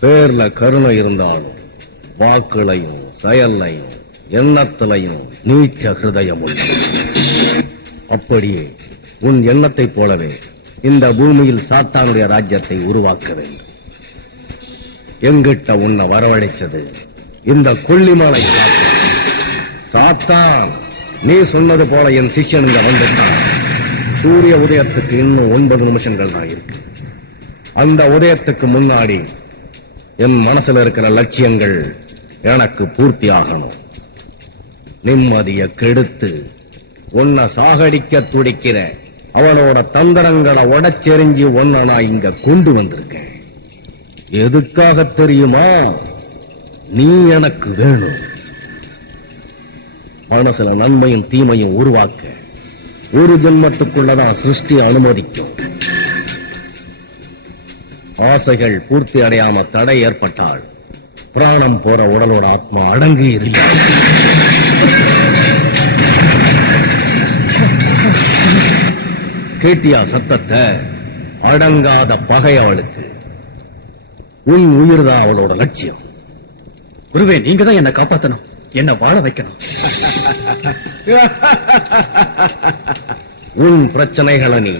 பேர்ல கருணை இருந்தாலும் வாக்குலையும் செயல்லையும் எண்ணத்திலையும் நீச்ச ஹிருதயம் அப்படியே உன் எண்ணத்தைப் போலவே இந்த பூமியில் சாத்தானுடைய ராஜ்யத்தை உருவாக்க வேண்டும். எங்கிட்ட உன்னை வரவழைச்சது இந்த கொல்லிமலை சாத்தான். சாத்தான் நீ சொன்னது போல என் சிஷ்யன் இங்க வந்துட்டான் சூரிய உதயத்துக்கு இன்னும் ஒன்பது நிமிஷங்கள் தான் இருக்கு. அந்த உதயத்துக்கு முன்னாடி என் மனசுல இருக்கிற லட்சியங்கள் எனக்கு பூர்த்தி ஆகணும். நிம்மதியை கெடுத்து உன்னை சாகடிக்க துடிக்கிறேன். அவனோட தந்திரங்களை உடச்செறிஞ்சு ஒன்ன நான் இங்க கொண்டு வந்திருக்கேன் எதுக்காக தெரியுமா? நீ எனக்கு வேணும். மனசுல நன்மையும் தீமையும் உருவாக்க ஒரு ஜென்மத்துக்குள்ளதான் சிருஷ்டி அனுமதிக்கும். ஆசைகள் பூர்த்தி அடையாம தடை ஏற்பட்டால் பிராணம் போற உடலோட ஆத்மா அடங்கி இருக்காது கேட்டியா சத்தத்தை? அடங்காத பகை உன் உன் உயிர்தான் அவளோட லட்சியம். குருவே நீங்க தான் என்ன காப்பாத்தணும். என்ன வாழ வைக்கணும். உன் பிரச்சனைகளை நீ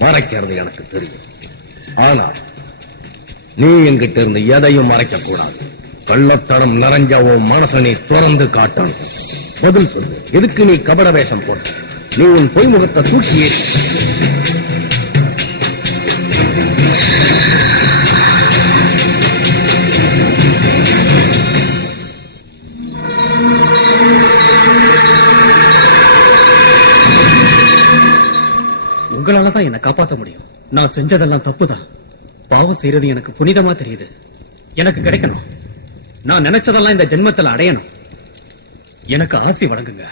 மறைக்கிறது எனக்கு தெரியும். ஆனா நீ என்கிட்ட இருந்து எதையும் மறைக்க கூடாது கள்ளத்தடம் நிறைஞ்ச உன் மனசனை திறந்து காட்டணும். பதில் சொல்லு. எதுக்கு நீ கபட வேஷம் போட்ட நீ உன் பொய்முகத்தை தூக்கியே உங்களால தான் என்ன காப்பாத்த முடியும். நான் செஞ்சதெல்லாம் தப்புதான். பாவம் செய்யறது எனக்கு புனிதமா தெரியுது. எனக்கு கிடைக்கணும். நான் நினைச்சதெல்லாம் இந்த ஜென்மத்தில் அடையணும். எனக்கு ஆசி வழங்குங்க.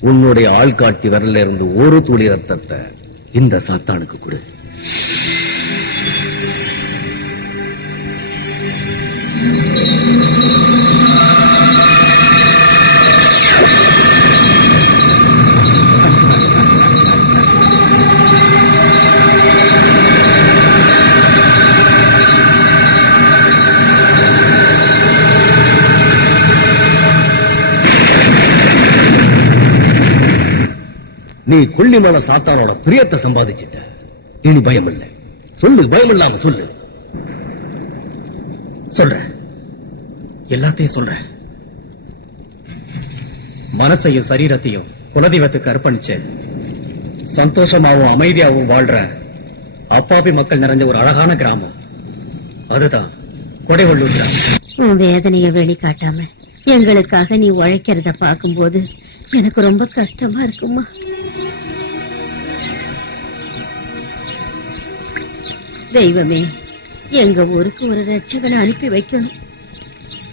உன்னுடைய ஆள்காட்டி வரல இருந்து ஒரு துளி ரத்தத்தை இந்த சாத்தானுக்கு கொடு. நீ கொல்லிமலை சாத்தானோட பிரியத்தை சம்பாதிச்சிட்ட. இனி பயம் இல்லை சொல்லு பயம் இல்லாம சொல்லு. சொல்றேன். எல்லாத்தையும் சொல்றேன். மனசையும் சரீரத்தையும் குலதெய்வத்துக்கு அர்ப்பணிச்சு சந்தோஷமாவும் அமைதியாவும் வாழ்ற அப்பாவி மக்கள் நிறைஞ்ச ஒரு அழகான கிராமம். அதுதான் கொடைவள்ளூர் கிராமம். உன் வெளிக்காட்டாம எங்களுக்காக நீ உழைக்கிறத பார்க்கும்போது எனக்கு ரொம்ப கஷ்டமா இருக்குமா தெய்வமே எங்க ஊருக்கு ஒரு ரட்சகனை அனுப்பி வைக்கணும்.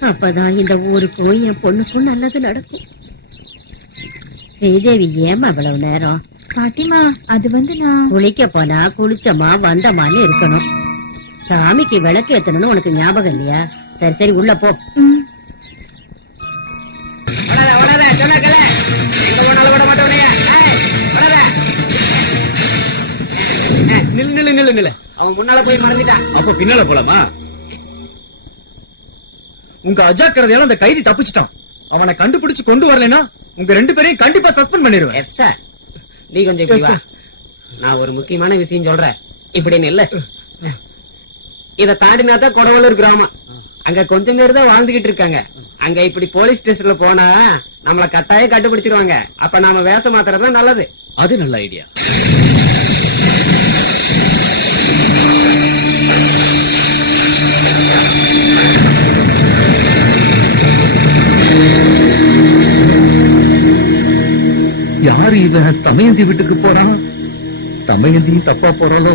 அப்பதான் இந்த ஊருக்கும் என் பொண்ணுக்கும் நல்லது நடக்கும். ஸ்ரீதேவி ஏமா அவ்வளவு நேரம்? பாட்டிமா அது வந்து நான் குளிக்க போனா குளிச்சமா வந்தமான்னு இருக்கணும். சாமிக்கு விளக்கு ஏத்தணும்னு உனக்கு ஞாபகம் இல்லையா? சரி சரி உள்ள போ. ம், நில்லு நில்லு நில்லு நில்லு. அவன் முன்னால போய் மறந்துட்டான் அப்ப பின்னால போலாமா? உங்க அஜாக்கிரதையால அந்த கைதி தப்பிச்சிட்டான். அவனை கண்டுபிடிச்சு கொண்டு வரலைன்னா உங்க ரெண்டு பேரையும் கண்டிப்பா சஸ்பெண்ட் பண்ணிடுவேன். எஸ் சார் நீ கொஞ்சம் இப்படி வா. நான் ஒரு முக்கியமான விஷயம் சொல்றேன். இப்படி நில்ல இத தாண்டினா தான் கொடவலூர் கிராமம். அங்க கொஞ்சம் பேர் தான் வாழ்ந்துகிட்டு இருக்காங்க. அங்க இப்படி போலீஸ் ஸ்டேஷன்ல போனா நம்மள கட்டாயம் கண்டுபிடிச்சிருவாங்க. அப்ப நாம வேஷம் மாத்துறது தான் நல்லது. அது நல்ல ஐடியா. யாரு இவன்? தமையந்தி வீட்டுக்கு போறானா? தமையந்தியும் தப்பா போறாளோ?